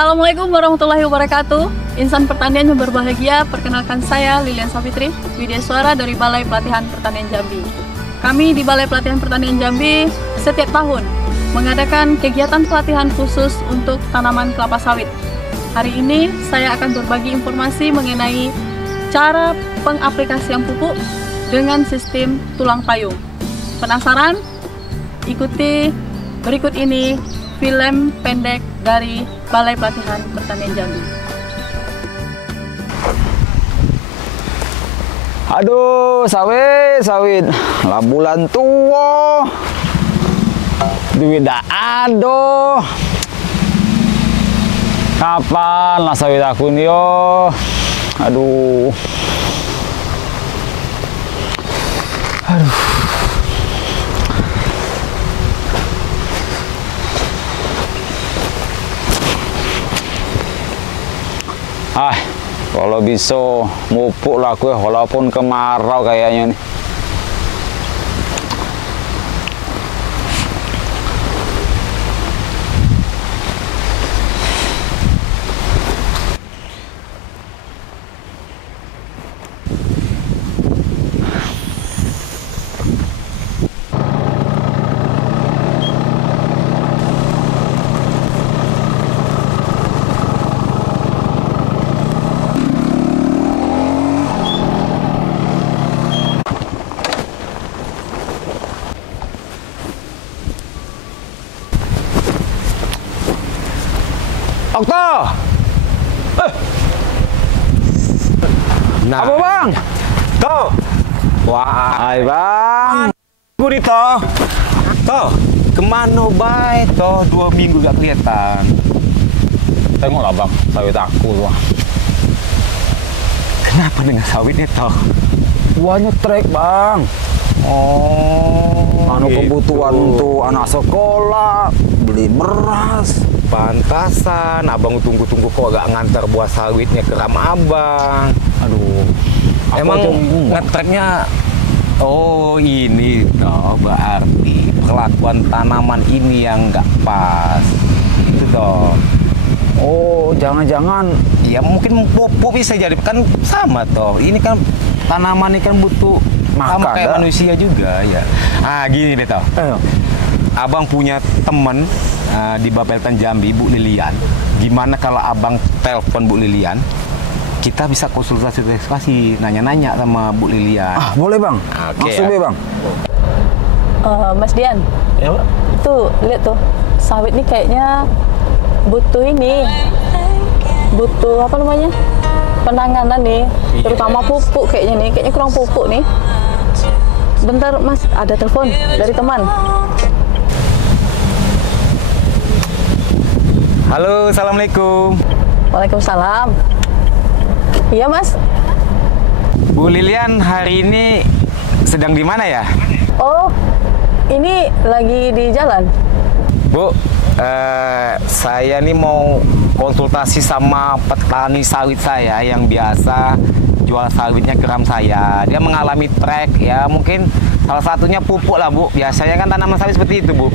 Assalamualaikum warahmatullahi wabarakatuh. Insan pertanian yang berbahagia, perkenalkan saya Lilian Safitri, Widya Suara dari Balai Pelatihan Pertanian Jambi. Kami di Balai Pelatihan Pertanian Jambi setiap tahun mengadakan kegiatan pelatihan khusus untuk tanaman kelapa sawit. Hari ini saya akan berbagi informasi mengenai cara pengaplikasian pupuk dengan sistem tulang payung. Penasaran? Ikuti berikut ini film pendek dari Balai Pelatihan Pertanian Jambi. Aduh, sawit, lah bulan tua, duit dah aduh. Kapan lah sawit aku nih yo? Aduh. Kalau bisa mupuk lah aku walaupun kemarau kayaknya nih. Okto! Nah, apa bang? Toh, Wah, bang. gue nih toh, kemana baik toh 2 minggu gak kelihatan. Tengoklah bang, sawit aku tuh. Kenapa dengan sawitnya toh? Buahnya trek bang. Oh, Kebutuhan untuk anak sekolah, beli beras. Pantasan, abang tunggu-tunggu kok gak ngantar buah sawitnya ke ram abang. Aduh, Emang ngetreknya, oh ini toh berarti perlakuan tanaman ini yang nggak pas. Itu toh. Oh, jangan-jangan Ya mungkin pupuk bisa jadi, kan sama toh. Ini kan tanaman ini kan butuh Makan, sama kayak dah. manusia juga ya. Gini deh toh. Abang punya temen di Bapeltan Jambi, Bu Lilian. Gimana kalau abang telepon Bu Lilian? Kita bisa konsultasi, nanya-nanya sama Bu Lilian. boleh bang. Oke, Langsung ya. deh bang. Mas Dian, Ya, Pak. tuh lihat tuh, sawit ini kayaknya butuh apa namanya? Penanganan nih, Iya. terutama pupuk kayaknya kurang pupuk nih. Bentar Mas, ada telepon dari teman. Halo, assalamualaikum. Waalaikumsalam. Iya Mas. Bu Lilian hari ini sedang di mana ya? Oh, ini lagi di jalan. Bu, saya nih mau konsultasi sama petani sawit saya yang biasa jual sawitnya ke ram saya. Dia mengalami trek ya, mungkin salah satunya pupuk lah Bu. Biasanya kan tanaman sawit seperti itu Bu.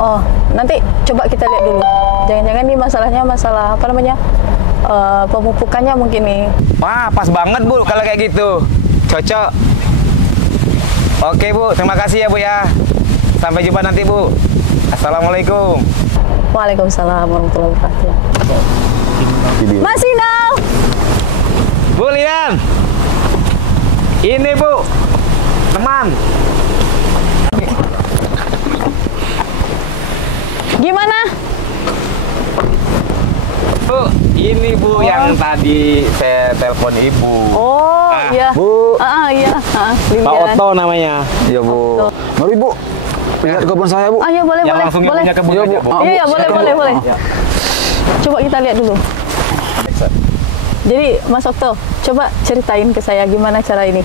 Oh, nanti coba kita lihat dulu. Jangan-jangan ini masalah apa namanya? Pemupukannya mungkin nih. Wah, pas banget Bu kalau kayak gitu. Cocok. Oke Bu, terima kasih ya Bu ya. Sampai jumpa nanti Bu. Assalamualaikum. Waalaikumsalam warahmatullahi wabarakatuh. Mas Inal. Bu Lian. Ini Bu. Teman. Gimana? Bu, ini Bu yang tadi saya telepon Ibu. Oh, iya. Bu. Iya. Pak Lilian. Otto namanya. Iya bu. Otto. Mari bu. Lihat kebun saya bu. Iya boleh, Yang boleh. langsung yang Boleh. punya kebun Iya, aja, Bu. Bu. Iya, boleh, silakan, boleh, Bu. boleh. Coba kita lihat dulu. Jadi Mas Okto, coba ceritain ke saya gimana cara ini.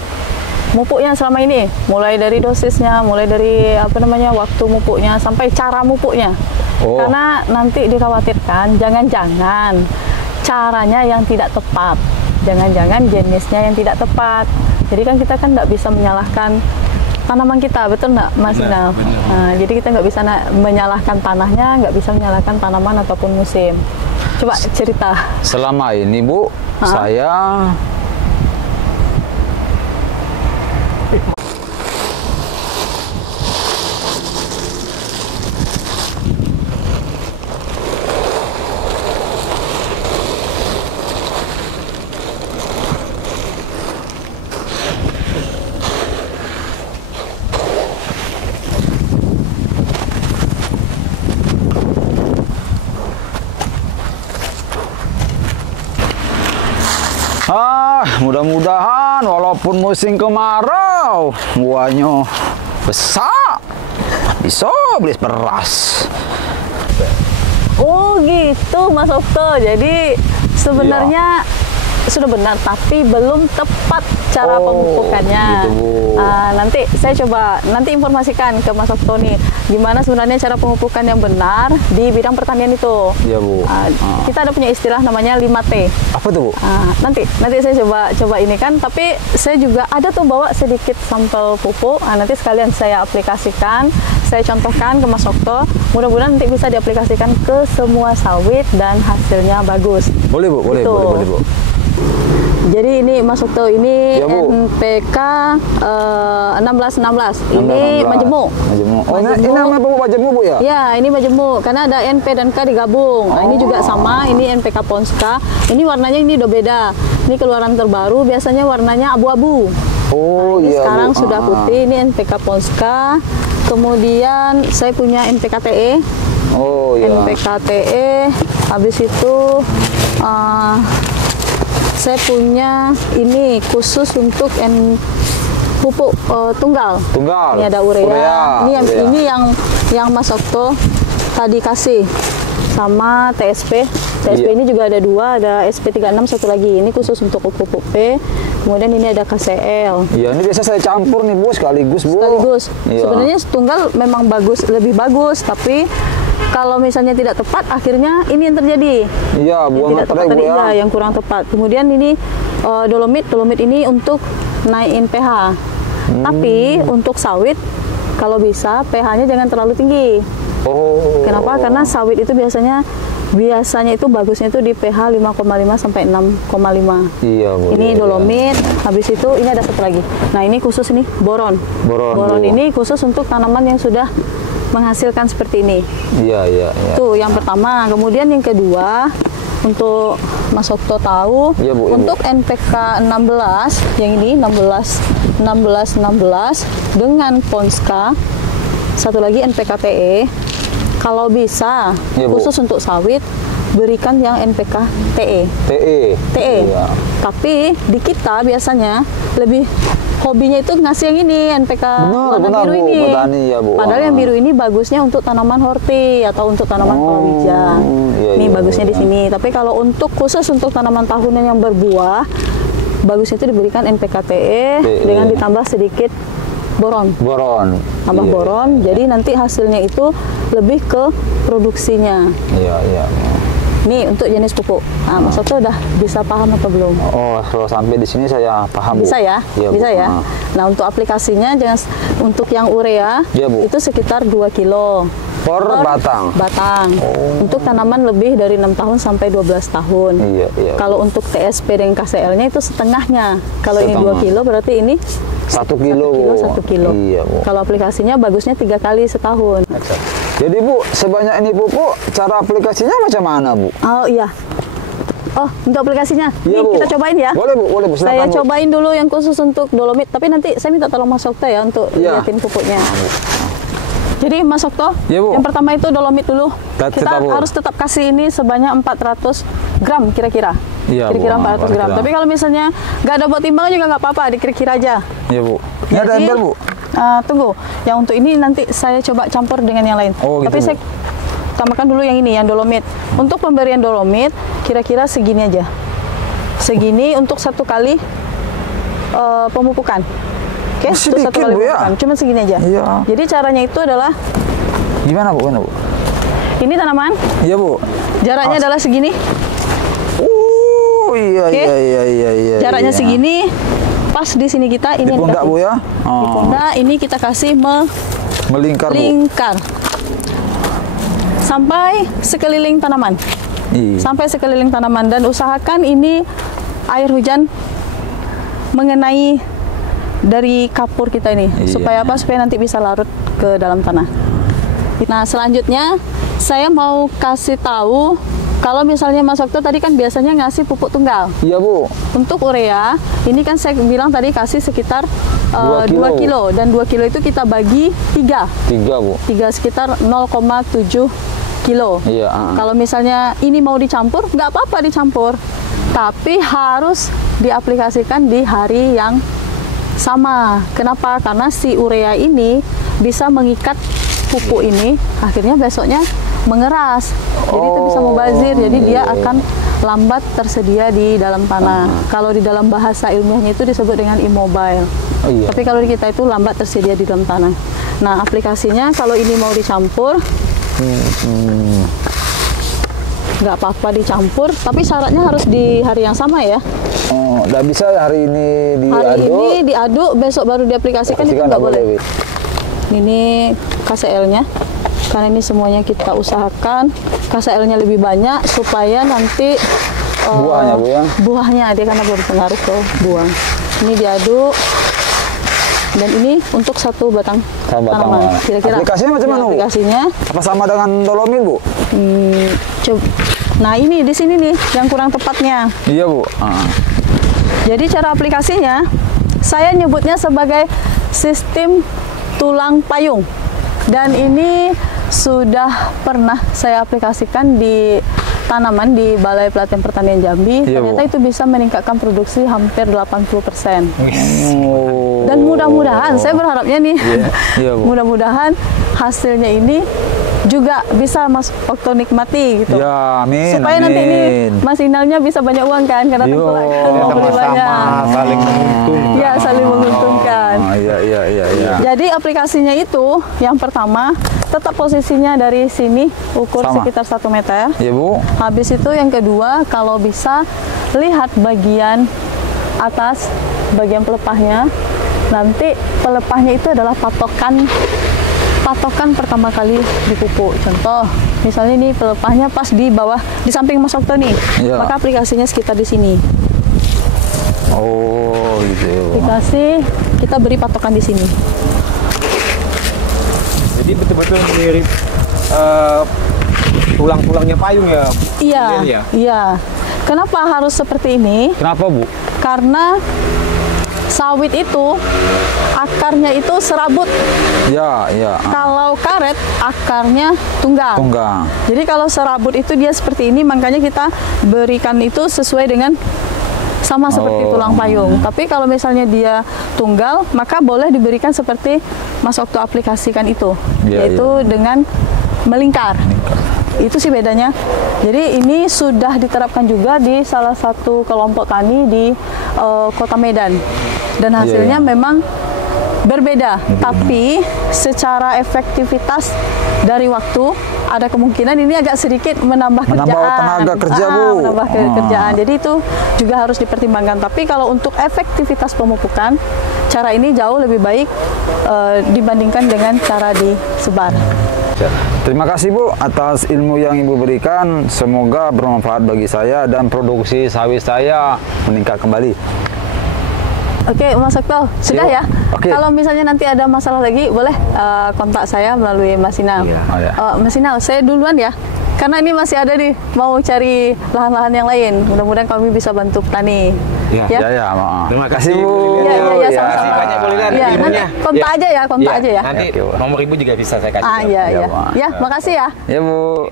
Mupuknya selama ini, mulai dari dosisnya, mulai dari apa namanya waktu mupuknya sampai cara mupuknya. Oh. Karena nanti dikhawatirkan jangan-jangan caranya yang tidak tepat, jangan-jangan jenisnya yang tidak tepat. Jadi kan kita kan nggak bisa menyalahkan tanaman kita, betul nggak Mas Inal? Nah, jadi kita nggak bisa menyalahkan tanahnya, nggak bisa menyalahkan tanaman ataupun musim. Coba cerita. Selama ini Bu, saya mudah-mudahan walaupun musim kemarau buahnya besar bisa beli beras. Oh gitu Mas Okto. Jadi sebenarnya sudah benar, tapi belum tepat cara pemupukannya. Gitu, Bu. Nanti saya coba informasikan ke Mas Okto nih, gimana sebenarnya cara pemupukan yang benar di bidang pertanian itu. Iya Bu. Kita ada punya istilah namanya 5T. Apa tuh Bu? Nanti saya coba ini kan, tapi saya juga ada tuh bawa sedikit sampel pupuk. Nanti sekalian saya aplikasikan, saya contohkan ke Mas Okto. Mudah-mudahan nanti bisa diaplikasikan ke semua sawit dan hasilnya bagus. Boleh Bu, boleh, Gitu. boleh Bu. Jadi ini Mas Okto, ini Ya, Bu. NPK 1616. Ini majemuk. Majemuk. Oh, ini namanya pupuk majemuk Bu ya? Ya, ini majemuk karena ada NP dan K digabung. Nah, ini juga sama, ini NPK Ponska. Ini warnanya ini udah beda. Ini keluaran terbaru, biasanya warnanya abu-abu. Oh Ini iya sekarang Bu. sudah putih, ini NPK Ponska. Kemudian saya punya NPK TE. Oh iya. NPK TE. Habis itu saya punya ini khusus untuk pupuk tunggal. Tunggal. Ini ada urea. Ini yang Mas Okto tadi kasih sama TSP. TSP ini juga ada dua, ada SP36 satu lagi. Ini khusus untuk pupuk P. Kemudian ini ada KCL. Iya, ini biasa saya campur nih Bu, sekaligus Bu. Sekaligus. Iya. Sebenarnya tunggal memang lebih bagus, tapi kalau misalnya tidak tepat, akhirnya ini yang terjadi. Iya, Yang buang tidak tepat Bu tadi, ya. iya, yang kurang tepat. Kemudian ini dolomit ini untuk naikin pH. Tapi untuk sawit, kalau bisa pH-nya jangan terlalu tinggi. Oh. Kenapa? Karena sawit itu biasanya itu bagusnya itu di pH 5,5 sampai 6,5. Iya Bu. Ini iya, dolomit, habis itu ini ada satu lagi. Nah, ini khusus ini boron. Boron, Bu. ini khusus untuk tanaman yang sudah menghasilkan seperti ini. Iya. Tuh yang pertama. Kemudian yang kedua, untuk Mas Okto tahu, Iya, Bu, iya, untuk NPK 16 yang ini 16 dengan Ponska, satu lagi NPK TE. Kalau bisa Iya, Bu. khusus untuk sawit, berikan yang NPK TE. TE. Iya. Tapi di kita biasanya lebih hobinya itu ngasih yang ini NPK warna biru Bu. ini. Petani, ya, Bu. Padahal yang biru ini bagusnya untuk tanaman horti atau untuk tanaman palawija. Iya, Ini iya, bagusnya iya. di sini. Tapi kalau untuk khusus untuk tanaman tahunan yang berbuah, bagusnya itu diberikan NPK TE dengan ditambah sedikit boron. Tambah Iya, boron, iya. jadi nanti hasilnya itu lebih ke produksinya. Iya. Nih untuk jenis pupuk. Nah, Mas Okto udah bisa paham apa belum? Oh, kalau sampai di sini saya paham Bu. Bisa ya? Iya, Bu. Bisa ya? Nah, untuk aplikasinya untuk yang urea Iya, Bu. itu sekitar 2 kilo Per batang. Untuk tanaman lebih dari 6 tahun sampai 12 tahun. Iya. Kalau untuk TSP dan KCL-nya itu setengahnya. Kalau ini 2 Setengah. kilo berarti ini 1 kilo, Bu. 1 kilo. Iya, Bu. Kalau aplikasinya bagusnya 3 kali setahun. Jadi Bu, sebanyak ini pupuk, cara aplikasinya macam mana Bu? Oh iya. Oh, untuk aplikasinya. Iya, Nih, Bu. kita cobain ya. Boleh Bu, silakan Saya Bu. cobain dulu yang khusus untuk dolomit, tapi nanti saya minta tolong Mas Okto ya untuk Iya. liatin pupuknya. Jadi Mas Okto, Iya, Bu. yang pertama itu dolomit dulu. Tetap, Kita Bu. harus tetap kasih ini sebanyak 400 gram kira-kira. Iya, Bu. Kira-kira 400 gram. Kira-kira. Tapi kalau misalnya nggak ada buat timbang juga nggak apa-apa, dikira-kira aja. Iya Bu. Ini ada Jadi, ember Bu? Tunggu, yang untuk ini nanti saya coba campur dengan yang lain. Oh, gitu, Tapi Bu. saya tambahkan dulu yang ini, yang dolomit. Untuk pemberian dolomit, kira-kira segini aja. Segini untuk satu kali pemupukan. Oke, untuk Sedikit, satu kali Bu, ya? pemupukan. Cuma segini aja. Iya. Jadi caranya itu adalah, Gimana Bu? ini tanaman, Iya Bu. jaraknya adalah segini. Iya, Oke. iya. Jaraknya iya. segini. pas di sini kita ini Di pundak dikasih. Bu ya? Di pundak ini kita kasih Melingkar Bu. melingkar sampai sekeliling tanaman. Iya. Sampai sekeliling tanaman, dan usahakan ini air hujan mengenai dari kapur kita ini. Iya. Supaya apa? Supaya nanti bisa larut ke dalam tanah. Nah, selanjutnya saya mau kasih tahu kalau misalnya Mas Okto tadi kan biasanya ngasih pupuk tunggal. Iya Bu. Untuk urea, ini kan saya bilang tadi kasih sekitar 2 kilo. Dan 2 kilo itu kita bagi 3. 3 Bu. 3 sekitar 0,7 kilo. Iya. Kalau misalnya ini mau dicampur, nggak apa-apa dicampur. Tapi harus diaplikasikan di hari yang sama. Kenapa? Karena si urea ini bisa mengikat pupuk ini, akhirnya besoknya mengeras. Jadi itu bisa mubazir, jadi dia akan lambat tersedia di dalam tanah. Kalau di dalam bahasa ilmiahnya itu disebut dengan immobile. Oh, iya. Tapi kalau di kita itu lambat tersedia di dalam tanah. Nah, aplikasinya kalau ini mau dicampur, nggak apa-apa dicampur, tapi syaratnya harus di hari yang sama ya. Oh, nggak bisa hari ini diaduk. Hari ini diaduk, besok baru diaplikasikan, itu nggak boleh. Ini KCL-nya, karena ini semuanya kita usahakan KCL-nya lebih banyak supaya nanti Buahnya Bu ya? buahnya dia karena berpengaruh ke buah. Ini diaduk, dan ini untuk satu batang tanaman. Kira-kira Aplikasinya macam mana Bu? aplikasinya? Apa sama dengan dolomit Bu? Nah, ini di sini nih yang kurang tepatnya. Iya Bu. Jadi cara aplikasinya saya nyebutnya sebagai sistem tulang payung, dan ini sudah pernah saya aplikasikan di tanaman di Balai Pelatihan Pertanian Jambi. Iya, Ternyata Bu. itu bisa meningkatkan produksi hampir 80%. Oh. Dan mudah-mudahan, saya berharapnya nih, Iya, Bu. mudah-mudahan hasilnya ini juga bisa Mas Okto nikmati gitu. Ya, amin. Supaya nanti ini Mas Inalnya bisa banyak uang kan, karena Yo, tengkulak kan mau beli banyak. saling menguntungkan. Ya, saling menguntungkan. Iya. Jadi aplikasinya itu yang pertama tetap posisinya dari sini ukur Sama. sekitar 1 meter. Iya Bu. Habis itu yang kedua, kalau bisa lihat bagian atas, bagian pelepahnya. Nanti pelepahnya itu adalah patokan pertama kali dipupuk. Contoh, misalnya ini pelepahnya pas di bawah, di samping Mas Okto nih. Iya. Maka aplikasinya sekitar di sini. Oh, gitu ya Bu. Aplikasi kita beri patokan di sini. Jadi betul-betul mirip tulang-tulangnya payung ya. Iya, Ya? iya. Kenapa harus seperti ini? Kenapa Bu? Karena sawit itu akarnya itu serabut. Ya. Kalau karet akarnya tunggang. Jadi kalau serabut itu dia seperti ini, makanya kita berikan itu sesuai dengan sama seperti tulang payung. Tapi kalau misalnya dia tunggal, maka boleh diberikan seperti Mas Okto aplikasikan itu, yaitu dengan melingkar. Itu sih bedanya. Jadi ini sudah diterapkan juga di salah satu kelompok tani di Kota Medan, dan hasilnya memang berbeda. Tapi secara efektivitas dari waktu ada kemungkinan ini agak sedikit menambah kerjaan, tenaga kerja Bu. menambah kerjaan. Jadi itu juga harus dipertimbangkan. Tapi kalau untuk efektivitas pemupukan, cara ini jauh lebih baik dibandingkan dengan cara disebar. Terima kasih Bu atas ilmu yang Ibu berikan. Semoga bermanfaat bagi saya dan produksi sawit saya meningkat kembali. Oke, Mas Okto, sudah ya? Oke. Kalau misalnya nanti ada masalah lagi, boleh kontak saya melalui Mas Inal. Oh, ya. Mas Inal, saya duluan ya, karena ini masih ada nih, mau cari lahan-lahan yang lain. Mudah-mudahan kami bisa bantu petani. Ya. Terima kasih Bu. Iya, sama-sama. Banyak Bu Lilian Ya, nanti ilmunya. kontak aja ya, kontak aja ya. Nanti nomor Ibu juga bisa saya kasih. Iya. Pak. Ya, makasih ya. Ya Bu.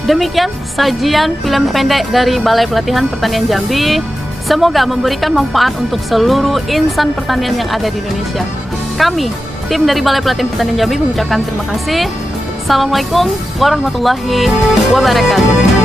Demikian sajian film pendek dari Balai Pelatihan Pertanian Jambi. Semoga memberikan manfaat untuk seluruh insan pertanian yang ada di Indonesia. Kami, tim dari Balai Pelatihan Pertanian Jambi mengucapkan terima kasih. Assalamualaikum warahmatullahi wabarakatuh.